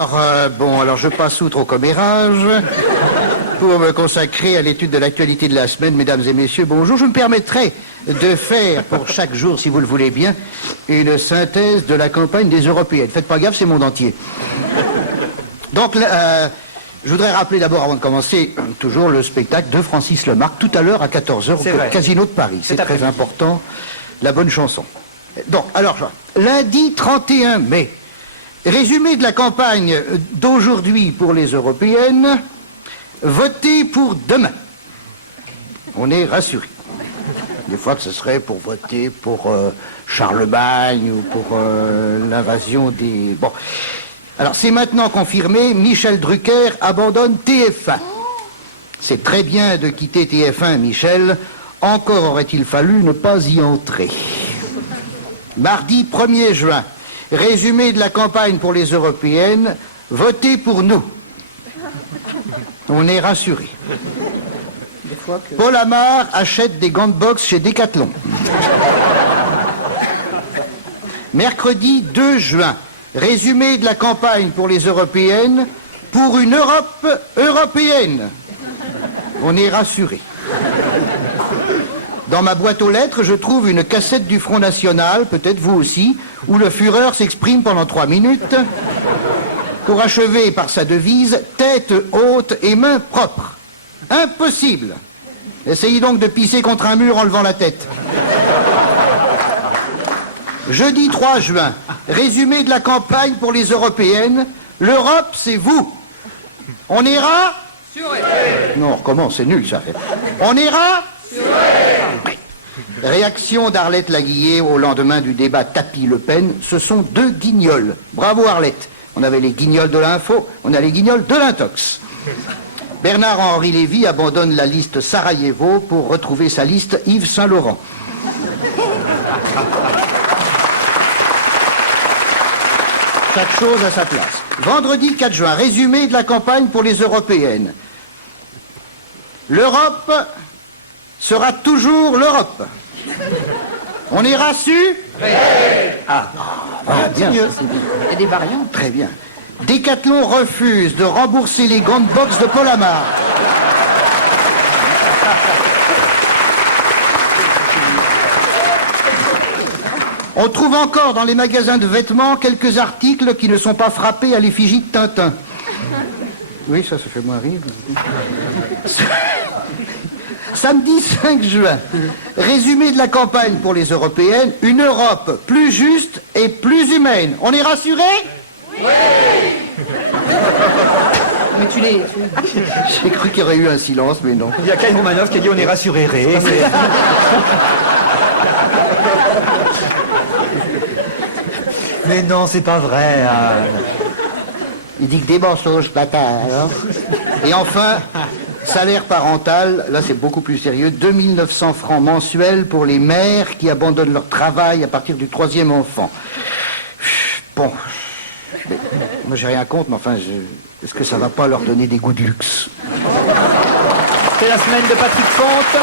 Alors je passe outre au commérage pour me consacrer à l'étude de l'actualité de la semaine. Mesdames et messieurs, bonjour. Je me permettrai de faire pour chaque jour, si vous le voulez bien, une synthèse de la campagne des Européennes. Faites pas gaffe, c'est monde entier. Donc, je voudrais rappeler d'abord, avant de commencer, toujours le spectacle de Francis Lemarque, tout à l'heure à 14h au Casino de Paris. C'est très important, la bonne chanson. Donc, alors, lundi 31 mai, résumé de la campagne d'aujourd'hui pour les Européennes, votez pour demain. On est rassuré. Des fois que ce serait pour voter pour Charlemagne ou pour l'invasion des... Bon. Alors, c'est maintenant confirmé, Michel Drucker abandonne TF1. C'est très bien de quitter TF1, Michel. Encore aurait-il fallu ne pas y entrer. Mardi 1er juin, résumé de la campagne pour les Européennes, votez pour nous. On est rassuré. Paul Amar achète des gants de boxe chez Decathlon. Mercredi 2 juin, résumé de la campagne pour les Européennes, pour une Europe européenne. On est rassuré. Dans ma boîte aux lettres, je trouve une cassette du Front National, peut-être vous aussi, où le Führer s'exprime pendant 3 minutes pour achever par sa devise « tête haute et main propre ». Impossible. Essayez donc de pisser contre un mur en levant la tête. Jeudi 3 juin, résumé de la campagne pour les Européennes, l'Europe, c'est vous. On ira... Non, comment, c'est nul ça. On ira... Réaction d'Arlette Laguillet au lendemain du débat Tapie-Le Pen, ce sont 2 guignols. Bravo Arlette. On avait les guignols de l'info, on a les guignols de l'intox. Bernard-Henri Lévy abandonne la liste Sarajevo pour retrouver sa liste Yves Saint-Laurent. Chaque chose à sa place. Vendredi 4 juin, résumé de la campagne pour les Européennes. L'Europe sera toujours l'Europe. On ira su? Bien. Il y a des variantes. Très bien. Decathlon refuse de rembourser les gants de boxe de Paul Amar. On trouve encore dans les magasins de vêtements quelques articles qui ne sont pas frappés à l'effigie de Tintin. Oui, ça fait moins rire. Samedi 5 juin, résumé de la campagne pour les Européennes, une Europe plus juste et plus humaine. On est rassuré? Oui. Mais tu l'es. J'ai cru qu'il y aurait eu un silence, mais non. Il y a Kyle Romanov qui a dit on est rassuré. Mais non, c'est pas vrai. Il dit que des mensonges, bâtard, alors. Et enfin, salaire parental, là c'est beaucoup plus sérieux, 2900 francs mensuels pour les mères qui abandonnent leur travail à partir du 3e enfant. Bon, moi j'ai rien contre, mais enfin, est-ce que ça va pas leur donner des goûts de luxe? C'est la semaine de Patrick Fonte.